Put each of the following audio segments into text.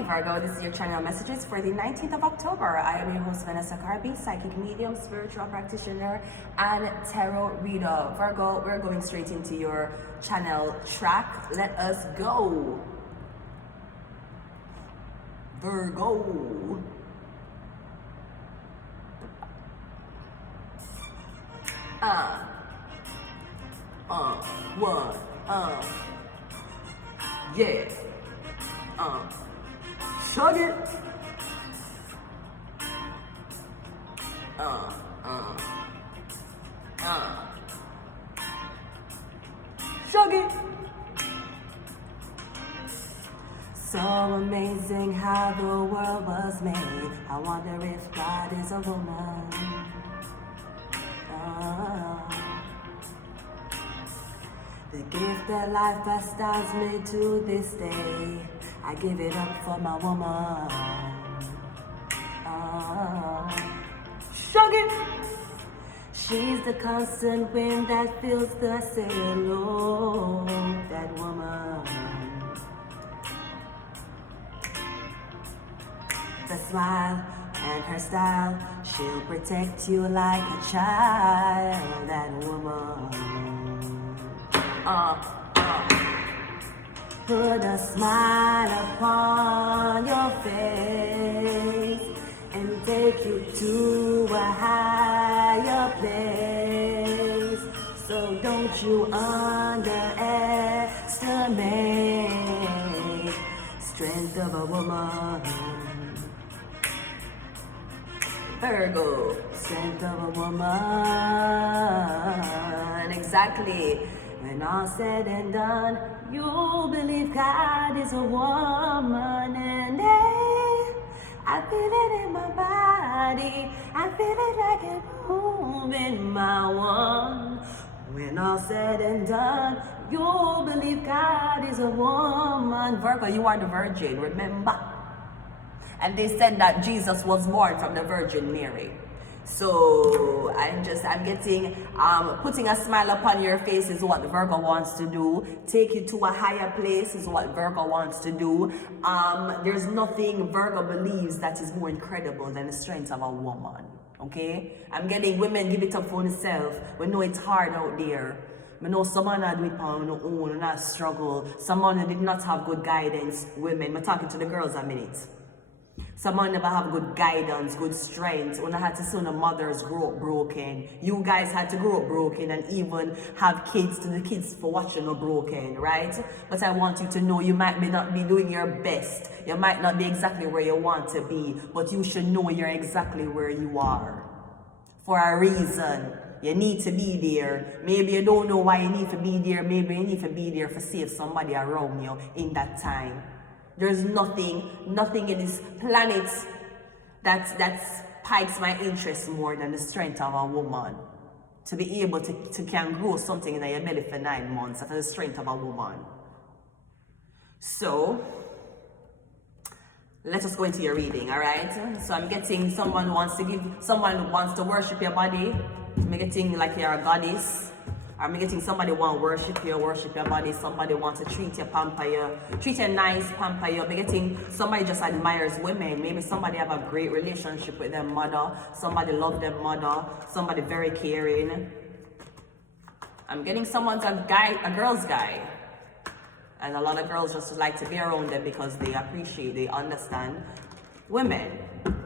Hi Virgo, this is your channel messages for the 19th of October. I am your host Vanessa Carby, psychic medium, spiritual practitioner, and tarot reader. Virgo, we're going straight into your channel track. Let us go. Virgo. Yeah. Shug it. Shug it. So amazing how the world was made. I wonder if God is a woman. The gift that life astounds me to this day. I give it up for my woman. Shug it. She's the constant wind that fills the sail. Oh, that woman. The smile and her style, she'll protect you like a child. That woman. Put a smile upon your face and take you to a higher place. So don't you underestimate strength of a woman. Virgo, strength of a woman. Exactly. When all said and done, you'll believe God is a woman. And hey, I feel it in my body. I feel it like it moving my one. When all said and done, you'll believe God is a woman. Virgo, you are the virgin, remember? And they said that Jesus was born from the Virgin Mary. So I'm getting, putting a smile upon your face is what Virgo wants to do. Take you to a higher place is what Virgo wants to do. There's nothing Virgo believes that is more incredible than the strength of a woman. Okay? I'm getting women give it up for themselves. We know it's hard out there. We know someone that do it on their own and not struggle. Someone that did not have good guidance. Women, I'm talking to the girls a minute. Someone never have good guidance, good strength. When I had to see the mothers grow up broken. You guys had to grow up broken and even have kids to the kids for watching you broken, right? But I want you to know you might not be doing your best. You might not be exactly where you want to be, but you should know you're exactly where you are. For a reason. You need to be there. Maybe you don't know why you need to be there. Maybe you need to be there for save somebody around you in that time. There's nothing in this planet that pikes my interest more than the strength of a woman. To be able to can grow something in your belly for 9 months after the strength of a woman. So, let us go into your reading, alright? So I'm getting someone wants to worship your body. I'm getting like you're a goddess. I'm getting somebody want to worship your body. Somebody wants to treat you, pamper you, treat you nice, pamper you. I'm getting somebody just admires women. Maybe somebody have a great relationship with their mother. Somebody love their mother. Somebody very caring. I'm getting someone's a girl's guy. And a lot of girls just like to be around them because they appreciate, they understand women.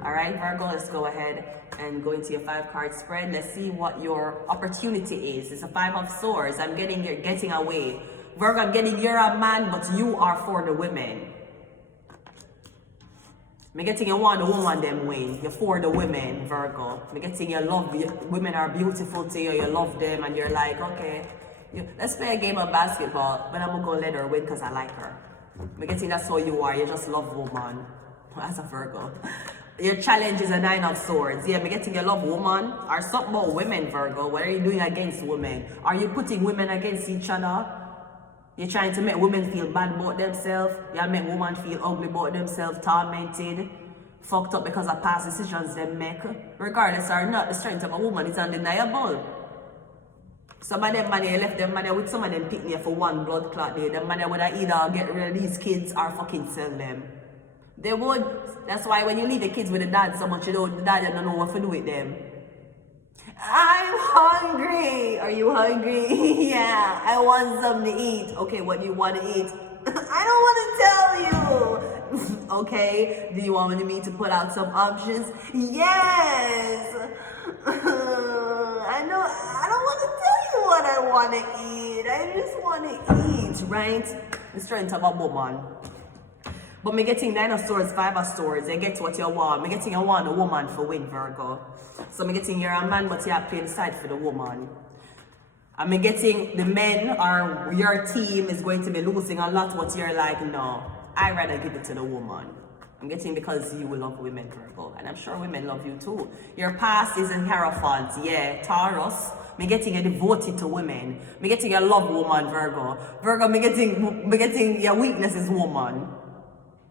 All right, Virgo, let's go ahead and go into your 5-card spread. Let's see what your opportunity is. It's a 5 of Swords. I'm getting you're getting away. Virgo, I'm getting you're a man, but you are for the women. I'm getting you want the woman them way. You're for the women, Virgo. I'm getting you love women are beautiful to you. You love them, and you're like, okay, let's play a game of basketball, but I'm gonna go let her win because I like her. I'm getting that's how you are. You just love woman. As a Virgo. Your challenge is a 9 of Swords. Yeah, I'm getting you love woman or something about women, Virgo. What are you doing against women? Are you putting women against each other? You're trying to make women feel bad about themselves. You make women feel ugly about themselves, tormented, fucked up because of past decisions they make. Regardless or not, the strength of a woman is undeniable. Some of them money, left them money with some of them pick me for one blood clot day. Them money would either get rid of these kids or fucking sell them. They would. That's why when you leave the kids with the dad so much, the dad don't know what to do with them. I'm hungry. Are you hungry? Yeah, I want something to eat. Okay, what do you want to eat? I don't want to tell you. Okay, do you want me to put out some options? Yes. I know. I don't want to tell you what I want to eat. I just want to eat, right? The strength of a woman. But me getting 9 of swords, 5 of swords, you get what you want. Me getting you want a woman for win, Virgo. So me getting you're a man, but you have playing side for the woman. And me getting the men or your team is going to be losing a lot, but you're like, no, I'd rather give it to the woman. I'm getting because you will love women, Virgo. And I'm sure women love you too. Your past is in Hierophant, yeah, Taurus. Me getting you devoted to women. Me getting you love woman, Virgo. Virgo, me getting your weakness is woman.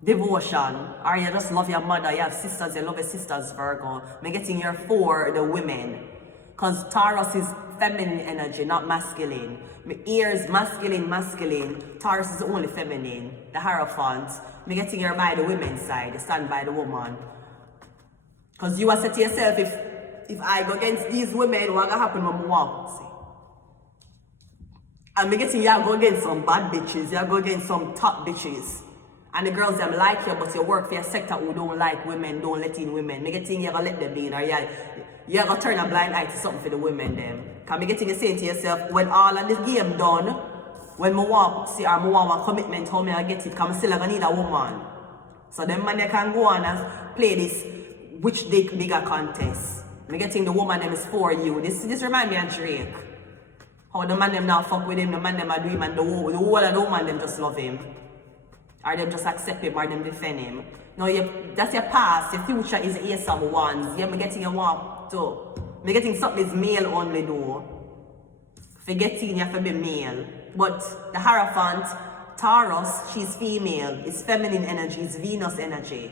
Devotion, or you just love your mother, you have sisters, you love your sisters, Virgo. Me getting your 4, the women. Because Taurus is feminine energy, not masculine. My ears, masculine. Taurus is only feminine. The Hierophant. Me getting your by the women's side, you stand by the woman. Because you are saying to yourself, if I go against these women, what's going to happen when I walk? See? And me getting you go against some bad bitches, you go against some top bitches. And the girls them like you, but you work for a sector who don't like women, don't let in women. Me getting you gonna let them in, or you gonna turn a blind eye to something for the women them. Cause me getting you saying to yourself, when all of this game done, when me want see or me want a commitment, how me I get it, cause me still gonna need a woman. So them man they can go on and play this which dick bigger contest. Me getting the woman them is for you. This remind me of Drake. How the man them now fuck with him, the man them are do him, and the whole of the woman them just love him. Or them just accept him, or them defend him. No, that's your past. Your future is the Ace of Wands. Yeah, me getting your one too. Me getting something is male only though. Forgetting you have to be male. But the Hierophant, Taurus, she's female. It's feminine energy, it's Venus energy.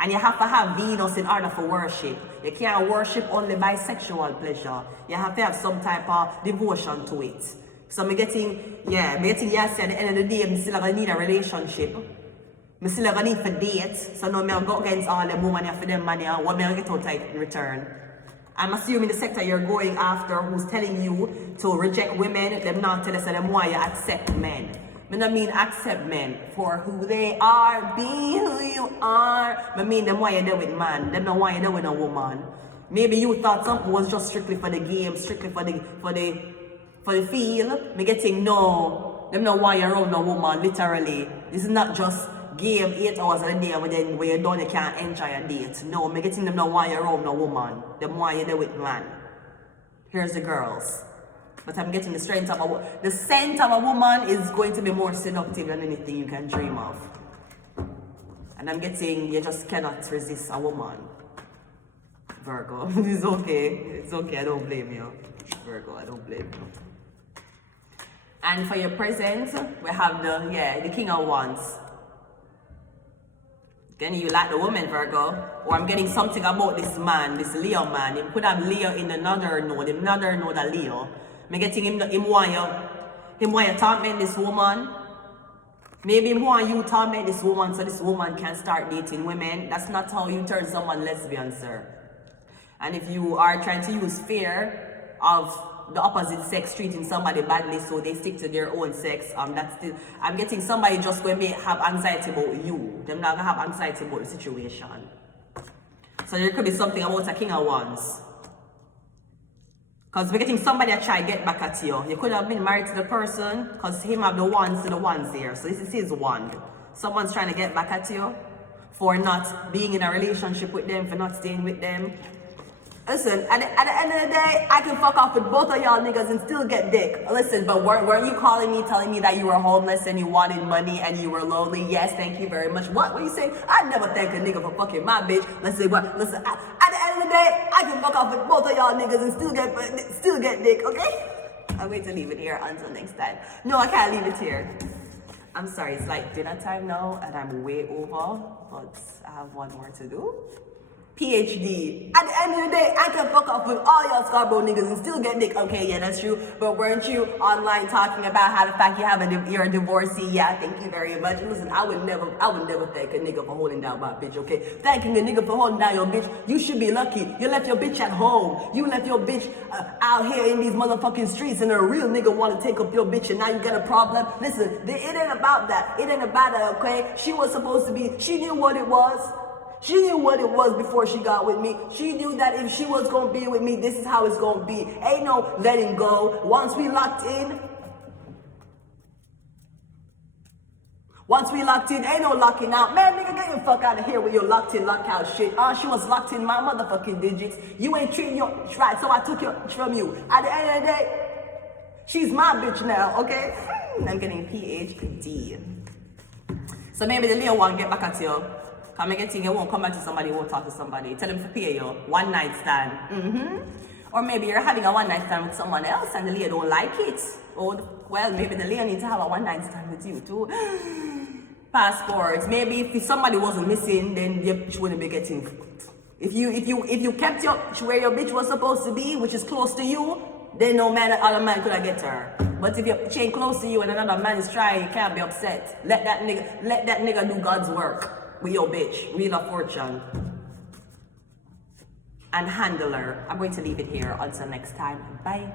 And you have to have Venus in order for worship. You can't worship only by sexual pleasure. You have to have some type of devotion to it. So me getting yes, at the end of the day, I'm still gonna need a relationship. I'm still gonna need for date. So now I'm go against all the women for them money and what I'm gonna get out in return. I'm assuming the sector you're going after who's telling you to reject women, them not tell us that them why you accept men. I don't mean accept men for who they are, be who you are. I mean them why you're there with man, them not why you're there with a woman. Maybe you thought something was just strictly for the game, strictly for the feel. Me getting no, them not why you're around no woman, literally. This is not just game 8 hours a day and then when you're done you can't enjoy a date. No, me getting them not why you're around no woman. Them why you're there with man. Here's the girls. But I'm getting the strength of the scent of a woman is going to be more seductive than anything you can dream of. And I'm getting you just cannot resist a woman. Virgo, it's okay, I don't blame you. Virgo, I don't blame you. And for your present, we have the King of Wands. Again, you like the woman, Virgo. Or I'm getting something about this man, this Leo man. You could have Leo in another node of Leo. I'm getting him want you torment this woman. Maybe him want you torment this woman so this woman can start dating women. That's not how you turn someone lesbian, sir. And if you are trying to use fear of the opposite sex treating somebody badly so they stick to their own sex, I'm getting somebody just going to have anxiety about you. They're not going to have anxiety about the situation. So there could be something about a King of Wands. Because we're getting somebody that try to get back at you. You could have been married to the person because him have the wands to the wands there. So this is his wand. Someone's trying to get back at you for not being in a relationship with them, for not staying with them. Listen, at the end of the day, I can fuck off with both of y'all niggas and still get dick. Listen, but weren't you calling me, telling me that you were homeless and you wanted money and you were lonely? Yes, thank you very much. What were you saying? I never thank a nigga for fucking my bitch. Listen, at the end of the day, I can fuck off with both of y'all niggas and still get dick, okay? I'm going to leave it here until next time. No, I can't leave it here. I'm sorry, it's like dinner time now and I'm way over, but I have one more to do. PhD. At the end of the day, I can fuck off with all y'all Scarborough niggas and still get dick. Okay, yeah, that's true. But weren't you online talking about how the fact you're a divorcee? Yeah, thank you very much. Listen, I would never thank a nigga for holding down my bitch, okay? Thanking a nigga for holding down your bitch, you should be lucky. You left your bitch at home. You left your bitch out here in these motherfucking streets, and a real nigga want to take up your bitch, and now you got a problem. Listen, it ain't about that. It ain't about that, okay? She was supposed to be, she knew what it was. She knew what it was before she got with me. She knew that if she was going to be with me, this is how it's going to be. Ain't no letting go. Once we locked in, ain't no locking out. Man, nigga, get your fuck out of here with your locked in, locked out shit. She was locked in my motherfucking digits. You ain't treating your right, so I took it from you. At the end of the day, she's my bitch now, okay? I'm getting PhD. So maybe the Leo won't get back at you. Come and get you won't come back to somebody, won't talk to somebody. Tell them to pay you. One night stand. Or maybe you're having a one night stand with someone else and the Leo don't like it. Or, well, maybe the Leo needs to have a one night stand with you too. Passports. Maybe if somebody wasn't missing, then your bitch wouldn't be getting fucked. If you kept where your bitch was supposed to be, which is close to you, then no man, other man could have get her. But if your bitch ain't close to you and another man is trying, you can't be upset. Let that nigga do God's work with your bitch, Wheel of Fortune, and handle her. I'm going to leave it here until next time. Bye.